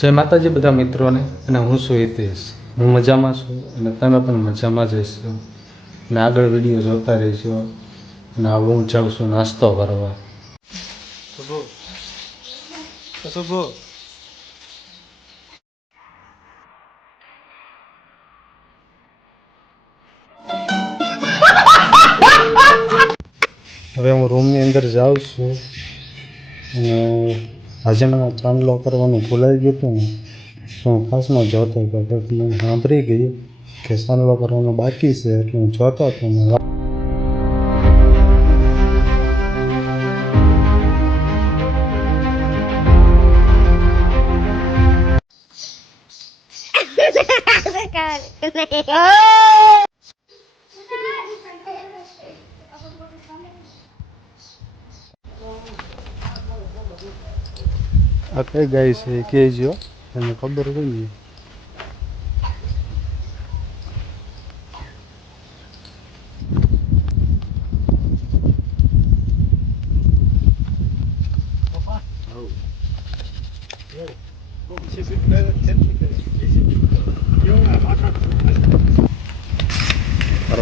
જય માતાજી બધા મિત્રોને અને હું છું હિતેશ. હું મજામાં છું અને તમે પણ મજામાં જ હશો. અને આગળ વીડિયો જોતા રહેશો અને હવે હું જાઉં છું નાસ્તો કરવા શુભો હવે હું રૂમની અંદર જાઉં છું અને આજે મને ચાંદલો કરવાનું ભૂલાઈ ગયું હતું ને, તો હું ખાસમાં જોતો હતો તો મને સાંભળી ગઈ કે ચાંદલો કરવાનો બાકી છે, એટલે હું જોતો હતો ને. આ કઈ ગાય છે કહેજો એને ખબર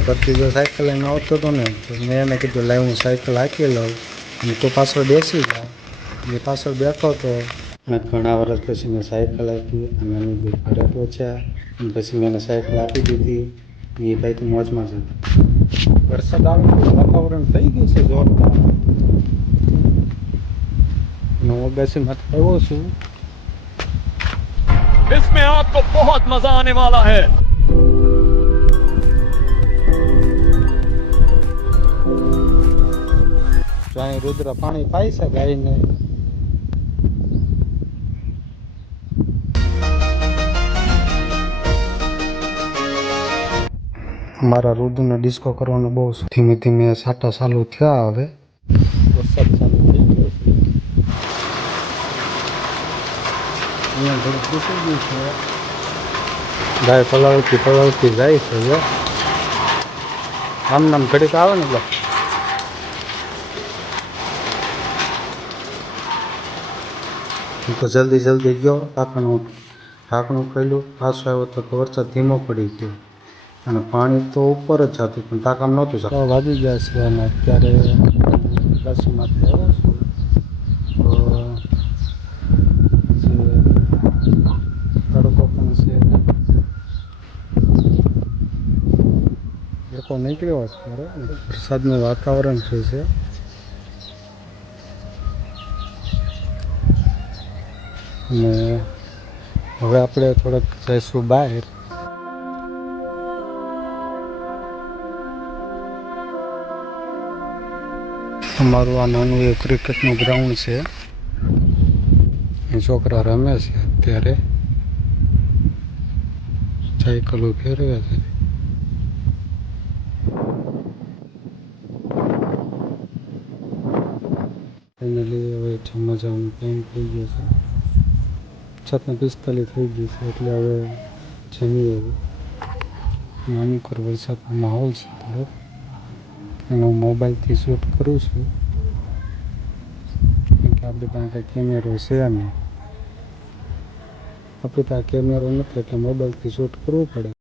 ભત્રીજો સાયકલ લઈને આવતો હતો ને, તો મેં એને કીધું લાઈવ હું સાયકલ હાકી લઉં. તો પાછળ બેસી જા. એ પાછળ બેઠો હતો અને ઘણા વર્ષ પછી મેં સાયકલ આપી અને અમે બે ઘરે પહોંચ્યા અને પછી મેં એને સાયકલ આપી દીધી એ ભાઈ તો મોજમાં જ હતો વરસાદ આવે તો વાતાવરણ થઈ ગયું છે જોરદાર અને હું અગાસીમાં આવ્યો છું इसमें आपको बहुत मजा आने वाला है તો અહીં રુદ્ર પાણી પાઈ છે ગાયને મારા રુદ્રને ડિસ્કો કરવાનો બહુ ધીમે ધીમે સાટા ચાલુ થયા હવે. વરસાદ ચાલુ થઈ ગયો છે. અહીંયા ગયું પલાવતી પલાવતી જાય છે આમ નામ ઘડીક આવે ને એટલે. હું તો જલ્દી જલ્દી ગયો. ઢાંકણું ઢાંકણું ખોલ્યું. પાછો આવ્યો તો વરસાદ ધીમો પડી ગયો. અને પાણી તો ઉપર જ હતું, પણ ટાંકામાં નહોતું જતું વાગી ગયા છે અને અત્યારે રસીમાંથી આવ્યો છું તો તડકો પણ છે. તડકો નીકળ્યો બરાબર વરસાદનું વાતાવરણ છે છે અને હવે આપણે થોડાક જઈશું બહાર. અમારું આ નાનું એ ક્રિકેટનું ગ્રાઉન્ડ છે. છોકરા રમે છે અત્યારે. સાયકલો ફેરવે છે. ફાઇનલી હવે જમવા ટાઈમ થઈ ગયો છે. છતને પિસ્તાલીસ થઈ ગઈ છે એટલે હવે જમીએ. અમુક વરસાદનો માહોલ છે થોડો હું મોબાઈલથી શૂટ કરું છું. કેમ કે આપણી પાસે કેમેરો છે નહીં. આપણી પાસે કેમેરો નથી એટલે મોબાઈલથી શૂટ કરવું પડે.